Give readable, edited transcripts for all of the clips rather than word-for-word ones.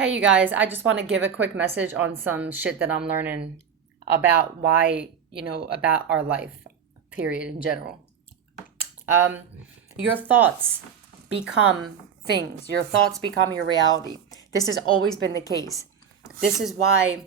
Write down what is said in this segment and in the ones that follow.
Hey, you guys, I just want to give a quick message on some shit that I'm learning about why, about our life, period, in general. Um, your thoughts become things, your thoughts become your reality. This has always been the case. This is why,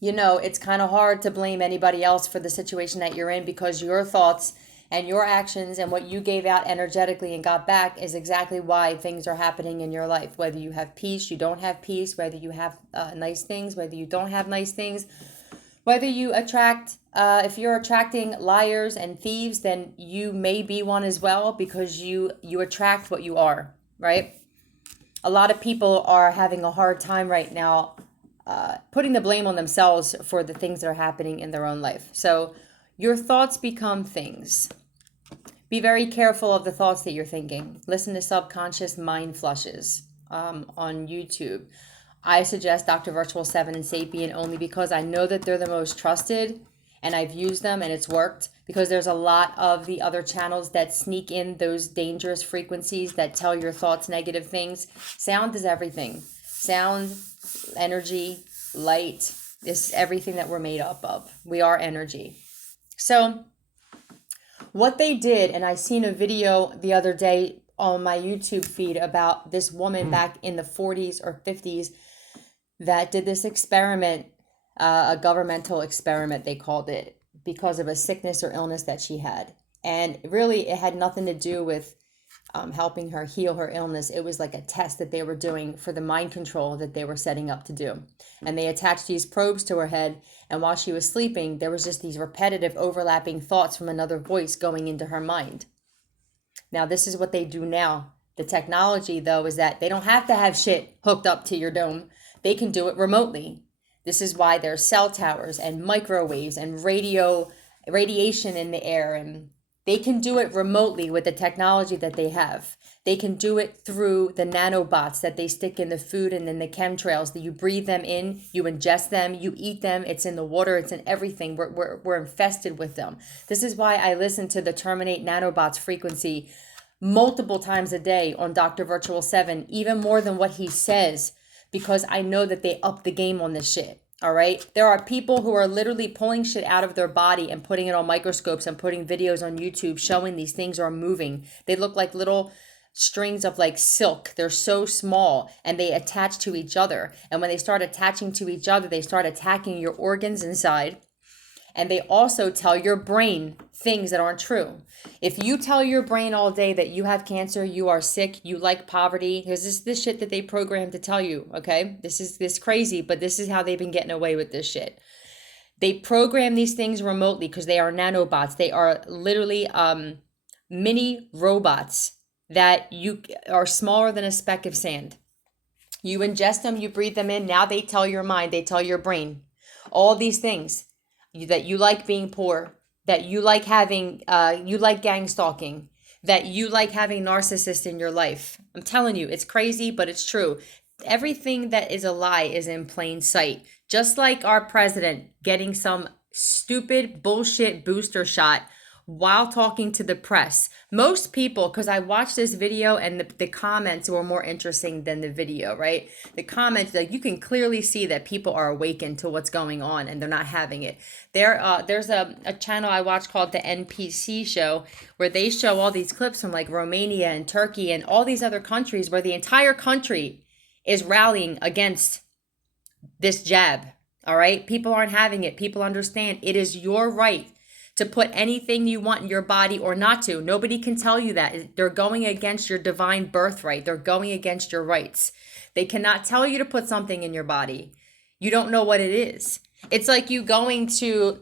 it's kind of hard to blame anybody else for the situation that you're in because your thoughts and your actions and what you gave out energetically and got back is exactly why things are happening in your life. Whether you have peace, you don't have peace, whether you have nice things, whether you don't have nice things, whether you attract, if you're attracting liars and thieves, then you may be one as well because you attract what you are, right? A lot of people are having a hard time right now putting the blame on themselves for the things that are happening in their own life. So your thoughts become things. Be very careful of the thoughts that you're thinking. Listen to Subconscious Mind Flushes on YouTube. I suggest Dr. Virtual 7 and Sapien only because I know that they're the most trusted and I've used them and it's worked because there's a lot of the other channels that sneak in those dangerous frequencies that tell your thoughts negative things. Sound is everything. Sound, energy, light, is everything that we're made up of. We are energy. So what they did, and I seen a video the other day on my YouTube feed about this woman back in the 40s or 50s that did this experiment, a governmental experiment, they called it, because of a sickness or illness that she had. And really, it had nothing to do with helping her heal her illness. It was like a test that they were doing for the mind control that they were setting up to do. And they attached these probes to her head. And while she was sleeping, there was just these repetitive overlapping thoughts from another voice going into her mind. Now, this is what they do now. The technology, though, is that they don't have to have shit hooked up to your dome. They can do it remotely. This is why there's cell towers and microwaves and radiation in the air, and they can do it remotely with the technology that they have. They can do it through the nanobots that they stick in the food and in the chemtrails that you breathe them in, you ingest them, you eat them. It's in the water, it's in everything. We're infested with them. This is why I listen to the Terminate Nanobots frequency multiple times a day on Dr. Virtual 7, even more than what he says, because I know that they up the game on this shit. All right. There are people who are literally pulling shit out of their body and putting it on microscopes and putting videos on YouTube showing these things are moving. They look like little strings of like silk. They're so small and they attach to each other. And when they start attaching to each other, they start attacking your organs inside. And they also tell your brain things that aren't true. If you tell your brain all day that you have cancer, you are sick, you like poverty, here's this shit that they program to tell you, okay? This is this crazy, but this is how they've been getting away with this shit. They program these things remotely because they are nanobots. They are literally mini robots that you are smaller than a speck of sand. You ingest them, you breathe them in. Now they tell your mind, they tell your brain all these things that you like being poor, that you like having, you like gang stalking, that you like having narcissists in your life. I'm telling you, it's crazy, but it's true. Everything that is a lie is in plain sight. Just like our president getting some stupid bullshit booster shot while talking to the press. Most people, because I watched this video and the comments were more interesting than the video, right? The comments, like you can clearly see that people are awakened to what's going on and they're not having it. There's a channel I watch called the NPC show where they show all these clips from like Romania and Turkey and all these other countries where the entire country is rallying against this jab. All right. People aren't having it. People understand it is your right to put anything you want in your body or not to. Nobody can tell you that. They're going against your divine birthright. They're going against your rights. They cannot tell you to put something in your body. You don't know what it is. It's like you going to,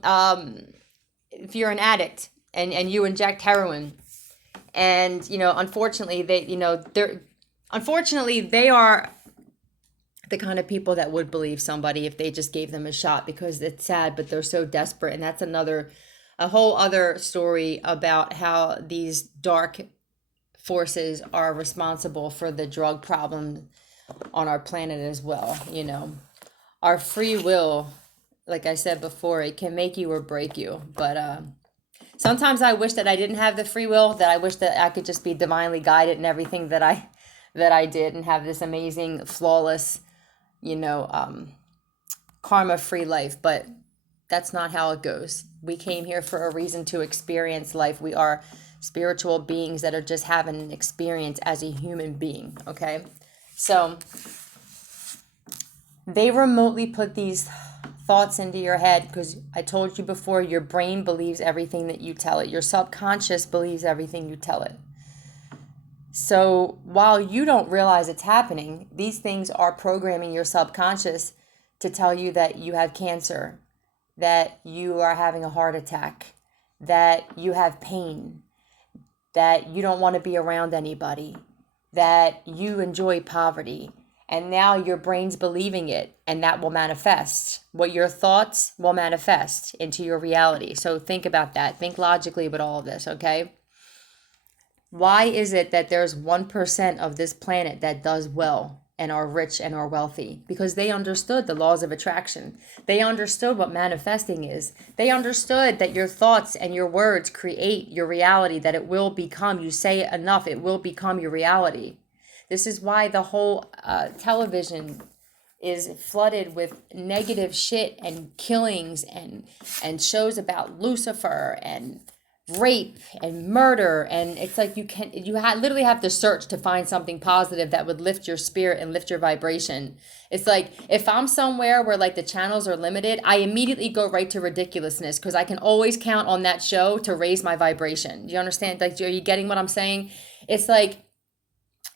if you're an addict and you inject heroin and, unfortunately, they are the kind of people that would believe somebody if they just gave them a shot because it's sad, but they're so desperate. And that's a whole other story about how these dark forces are responsible for the drug problem on our planet as well. Our free will, like I said before, it can make you or break you. But sometimes I wish that I didn't have the free will, that I wish that I could just be divinely guided in everything that I did and have this amazing, flawless you know, karma free life, but that's not how it goes. We came here for a reason to experience life. We are spiritual beings that are just having an experience as a human being, okay? So they remotely put these thoughts into your head because I told you before, your brain believes everything that you tell it. Your subconscious believes everything you tell it. So while you don't realize it's happening, these things are programming your subconscious to tell you that you have cancer, that you are having a heart attack, that you have pain, that you don't want to be around anybody, that you enjoy poverty. And now your brain's believing it, and that will manifest. What your thoughts will manifest into your reality. So think about that. Think logically with all of this, okay? Why is it that there's 1% of this planet that does well and are rich and are wealthy? Because they understood the laws of attraction. They understood what manifesting is. They understood that your thoughts and your words create your reality, that it will become, you say it enough, it will become your reality. This is why the whole television is flooded with negative shit and killings and shows about Lucifer and rape and murder, and it's like literally have to search to find something positive that would lift your spirit and lift your vibration. It's like if I'm somewhere where like the channels are limited, I immediately go right to ridiculousness because I can always count on that show to raise my vibration. Do you understand? Like, are you getting what I'm saying? It's like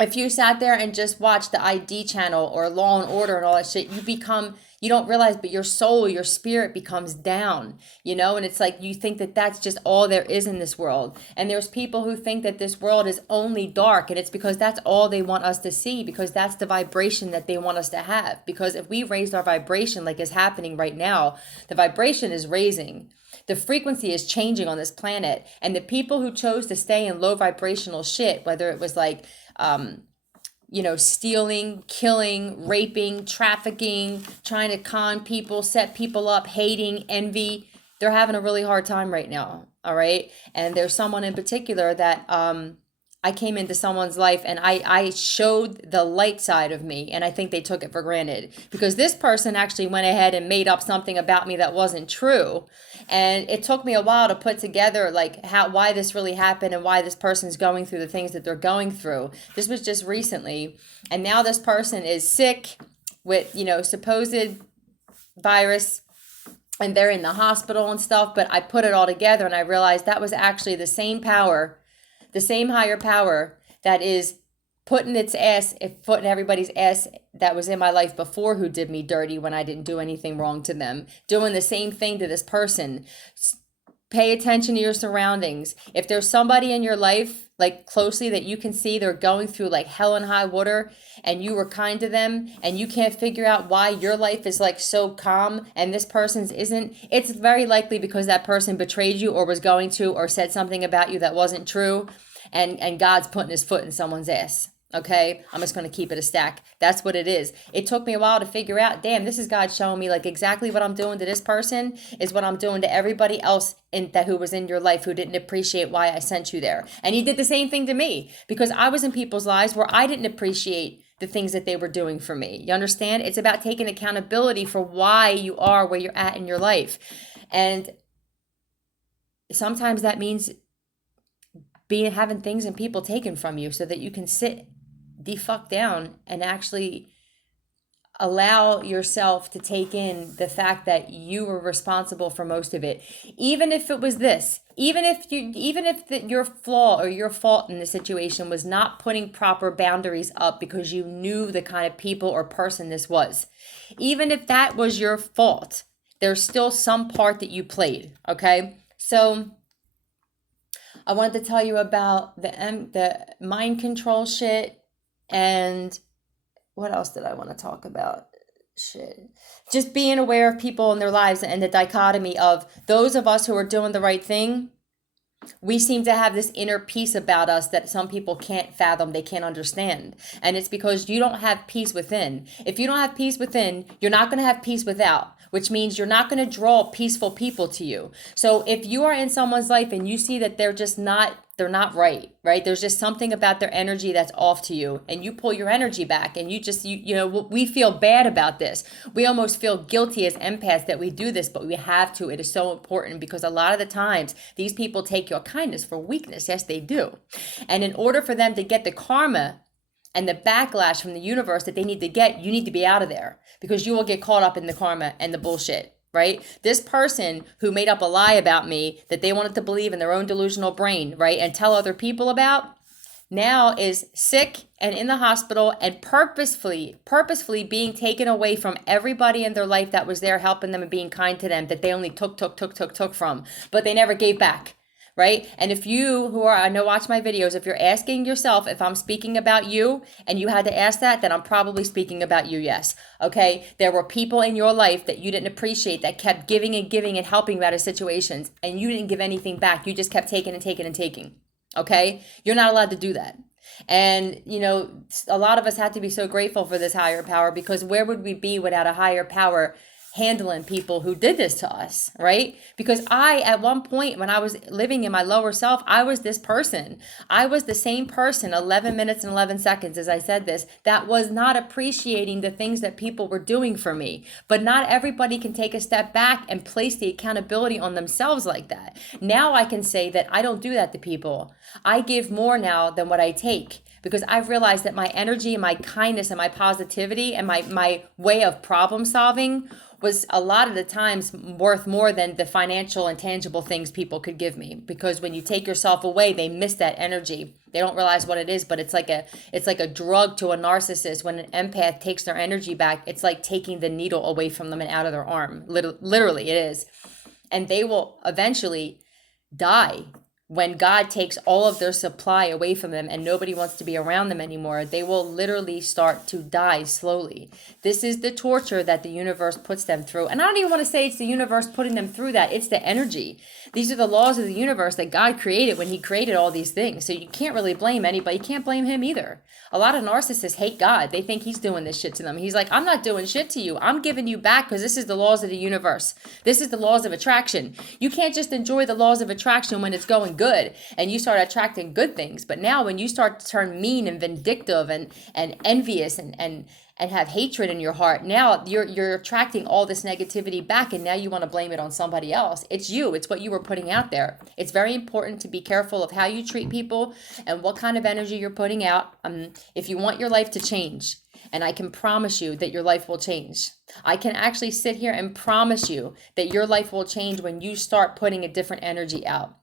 if you sat there and just watched the ID channel or Law and Order and all that shit, you don't realize, but your soul, your spirit becomes down, you know? And it's like you think that that's just all there is in this world. And there's people who think that this world is only dark, and it's because that's all they want us to see, because that's the vibration that they want us to have. Because if we raised our vibration like is happening right now, the vibration is raising. The frequency is changing on this planet. And the people who chose to stay in low vibrational shit, whether it was like, stealing, killing, raping, trafficking, trying to con people, set people up, hating, envy, they're having a really hard time right now. All right. And there's someone in particular that I came into someone's life and I showed the light side of me, and I think they took it for granted because this person actually went ahead and made up something about me that wasn't true. And it took me a while to put together like why this really happened and why this person's going through the things that they're going through. This was just recently. And now this person is sick with, supposed virus, and they're in the hospital and stuff. But I put it all together and I realized that was actually the same power, the same higher power that is putting everybody's ass that was in my life before who did me dirty when I didn't do anything wrong to them, doing the same thing to this person. Pay attention to your surroundings. If there's somebody in your life, like closely, that you can see they're going through like hell and high water, and you were kind to them, and you can't figure out why your life is like so calm and this person's isn't, it's very likely because that person betrayed you or was going to, or said something about you that wasn't true, and God's putting his foot in someone's ass. Okay, I'm just going to keep it a stack. That's what it is. It took me a while to figure out, damn, this is God showing me like exactly what I'm doing to this person is what I'm doing to everybody else who was in your life who didn't appreciate why I sent you there. And he did the same thing to me because I was in people's lives where I didn't appreciate the things that they were doing for me. You understand? It's about taking accountability for why you are where you're at in your life. And sometimes that means having things and people taken from you so that you can sit the fuck down and actually allow yourself to take in the fact that you were responsible for most of it. Even if it was this, even if your flaw or your fault in the situation was not putting proper boundaries up because you knew the kind of people or person this was, even if that was your fault, there's still some part that you played. Okay, so I wanted to tell you about the mind control shit. And what else did I want to talk about? Shit. Just being aware of people in their lives and the dichotomy of those of us who are doing the right thing. We seem to have this inner peace about us that some people can't fathom, they can't understand. And it's because you don't have peace within. If you don't have peace within, you're not going to have peace without, which means you're not going to draw peaceful people to you. So if you are in someone's life and you see that they're they're not right, right? There's just something about their energy that's off to you, and you pull your energy back, and you know, we feel bad about this. We almost feel guilty as empaths that we do this, but we have to. It is so important because a lot of the times these people take your kindness for weakness. Yes, they do. And in order for them to get the karma and the backlash from the universe that they need to get, you need to be out of there, because you will get caught up in the karma and the bullshit. Right? This person who made up a lie about me that they wanted to believe in their own delusional brain, right, and tell other people about, now is sick and in the hospital and purposefully being taken away from everybody in their life that was there helping them and being kind to them, that they only took from, but they never gave back. Right? And if you who are, I know, watch my videos, if you're asking yourself if I'm speaking about you and you had to ask that, then I'm probably speaking about you, yes. Okay? There were people in your life that you didn't appreciate that kept giving and helping you out of situations, and you didn't give anything back. You just kept taking and taking and taking. Okay? You're not allowed to do that. And, you know, a lot of us have to be so grateful for this higher power, because where would we be without a higher power handling people who did this to us, right? Because at one point when I was living in my lower self, I was this person. I was the same person 11 minutes and 11 seconds, as I said this, that was not appreciating the things that people were doing for me. But not everybody can take a step back and place the accountability on themselves like that. Now I can say that I don't do that to people. I give more now than what I take, because I've realized that my energy and my kindness and my positivity and my way of problem solving was a lot of the times worth more than the financial and tangible things people could give me. Because when you take yourself away, they miss that energy. They don't realize what it is, but it's like a drug to a narcissist. When an empath takes their energy back, it's like taking the needle away from them and out of their arm. Literally, it is. And they will eventually die. When God takes all of their supply away from them and nobody wants to be around them anymore, they will literally start to die slowly. This is the torture that the universe puts them through. And I don't even want to say it's the universe putting them through that. It's the energy. These are the laws of the universe that God created when he created all these things. So you can't really blame anybody. You can't blame him either. A lot of narcissists hate God. They think he's doing this shit to them. He's like, I'm not doing shit to you. I'm giving you back because this is the laws of the universe. This is the laws of attraction. You can't just enjoy the laws of attraction when it's going good and you start attracting good things. But now when you start to turn mean and vindictive and envious and have hatred in your heart, now you're attracting all this negativity back, and now you want to blame it on somebody else. It's you. It's what you were putting out there. It's very important to be careful of how you treat people and what kind of energy you're putting out. If you want your life to change, and I can promise you that your life will change. I can actually sit here and promise you that your life will change when you start putting a different energy out.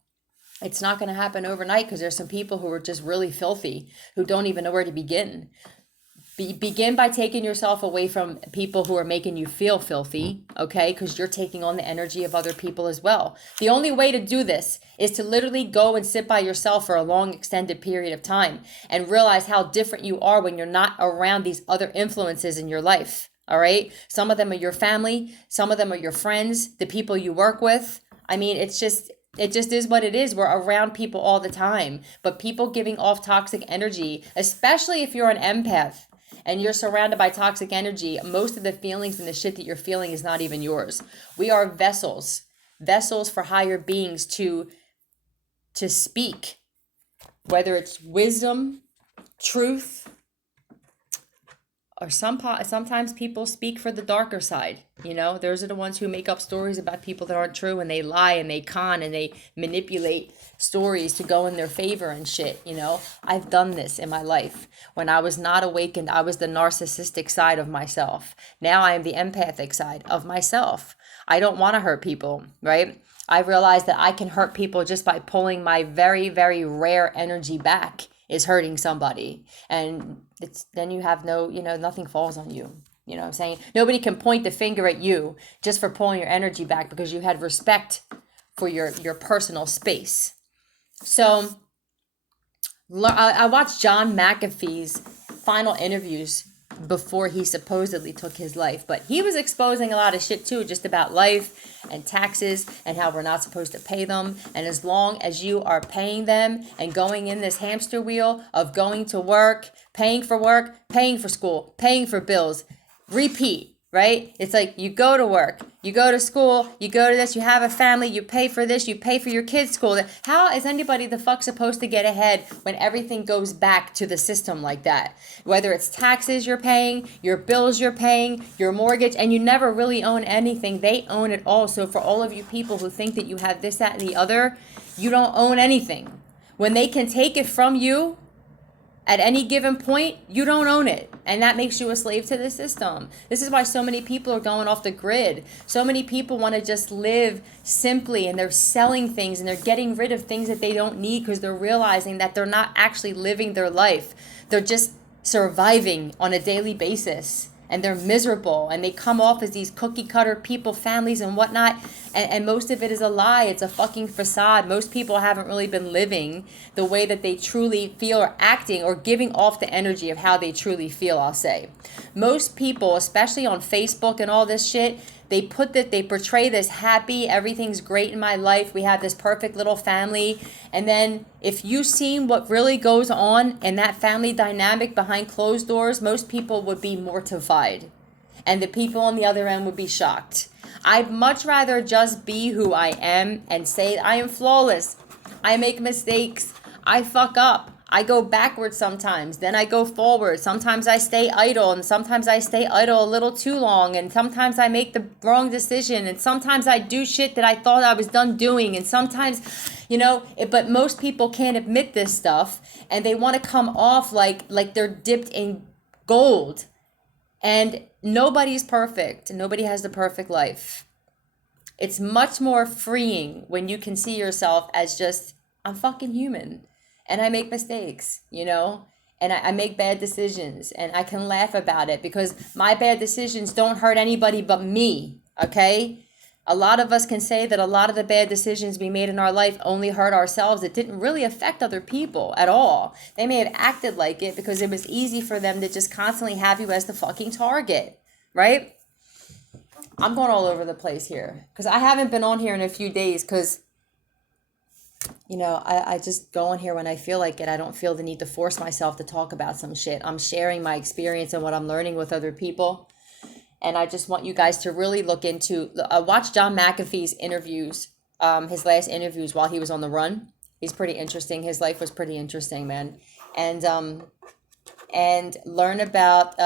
It's not going to happen overnight, because there's some people who are just really filthy, who don't even know where to begin. Begin by taking yourself away from people who are making you feel filthy, okay? Because you're taking on the energy of other people as well. The only way to do this is to literally go and sit by yourself for a long, extended period of time and realize how different you are when you're not around these other influences in your life, all right? Some of them are your family. Some of them are your friends, the people you work with. I mean, it just is what it is. We're around people all the time, but people giving off toxic energy, especially if you're an empath and you're surrounded by toxic energy, most of the feelings and the shit that you're feeling is not even yours. We are vessels for higher beings to speak, whether it's wisdom, truth, or sometimes people speak for the darker side. You know, those are the ones who make up stories about people that aren't true, and they lie and they con and they manipulate stories to go in their favor and shit. You know, I've done this in my life. When I was not awakened, I was the narcissistic side of myself. Now I am the empathic side of myself. I don't want to hurt people, right? I realized that I can hurt people just by pulling my very, very rare energy back is hurting somebody. And then you have nothing falls on you. You know what I'm saying? Nobody can point the finger at you just for pulling your energy back because you had respect for your personal space. So I watched John McAfee's final interviews before he supposedly took his life, but he was exposing a lot of shit too, just about life and taxes and how we're not supposed to pay them. And as long as you are paying them and going in this hamster wheel of going to work, paying for school, paying for bills, repeat, right? It's like you go to work, you go to school, you go to this, you have a family, you pay for this, you pay for your kids' school. How is anybody the fuck supposed to get ahead when everything goes back to the system like that? Whether it's taxes you're paying, your bills you're paying, your mortgage, and you never really own anything. They own it all. So for all of you people who think that you have this, that, and the other, you don't own anything. When they can take it from you, at any given point, you don't own it. And that makes you a slave to the system. This is why so many people are going off the grid. So many people want to just live simply, and they're selling things and they're getting rid of things that they don't need because they're realizing that they're not actually living their life. They're just surviving on a daily basis. And they're miserable, and they come off as these cookie cutter people, families and whatnot, and most of it is a lie. It's a fucking facade. Most people haven't really been living the way that they truly feel, or acting or giving off the energy of how they truly feel, I'll say. Most people, especially on Facebook and all this shit, they portray this happy, everything's great in my life, we have this perfect little family. And then if you've seen what really goes on in that family dynamic behind closed doors, most people would be mortified. And the people on the other end would be shocked. I'd much rather just be who I am and say I am flawless. I make mistakes. I fuck up. I go backwards sometimes, then I go forward. Sometimes I stay idle, and sometimes I stay idle a little too long, and sometimes I make the wrong decision, and sometimes I do shit that I thought I was done doing, and sometimes, but most people can't admit this stuff, and they want to come off like they're dipped in gold. And nobody's perfect. Nobody has the perfect life. It's much more freeing when you can see yourself as just, I'm fucking human. And I make mistakes, and I make bad decisions, and I can laugh about it because my bad decisions don't hurt anybody but me, okay? A lot of us can say that a lot of the bad decisions we made in our life only hurt ourselves. It didn't really affect other people at all. They may have acted like it because it was easy for them to just constantly have you as the fucking target, right? I'm going all over the place here because I haven't been on here in a few days because I just go on here when I feel like it. I don't feel the need to force myself to talk about some shit. I'm sharing my experience and what I'm learning with other people. And I just want you guys to really look into, watch John McAfee's interviews, his last interviews while he was on the run. He's pretty interesting. His life was pretty interesting, man. And learn about,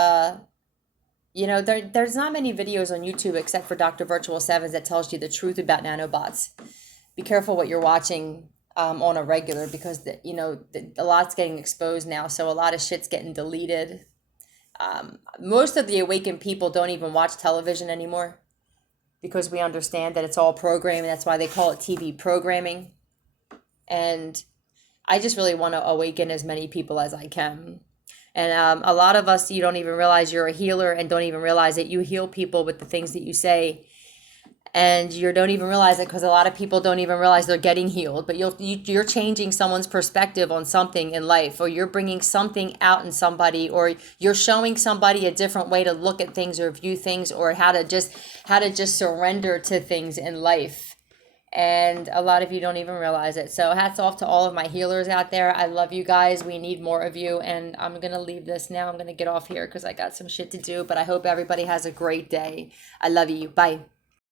there's not many videos on YouTube except for Dr. Virtual Sevens that tells you the truth about nanobots. Be careful what you're watching on a regular because a lot's getting exposed now, so a lot of shit's getting deleted. Most of the awakened people don't even watch television anymore because we understand that it's all programming. That's why they call it TV programming. And I just really want to awaken as many people as I can. And a lot of us, you don't even realize you're a healer and don't even realize that you heal people with the things that you say. And you don't even realize it because a lot of people don't even realize they're getting healed. But you're changing someone's perspective on something in life, or you're bringing something out in somebody, or you're showing somebody a different way to look at things or view things, or how to just surrender to things in life. And a lot of you don't even realize it. So hats off to all of my healers out there. I love you guys. We need more of you. And I'm going to leave this now. I'm going to get off here because I got some shit to do. But I hope everybody has a great day. I love you. Bye.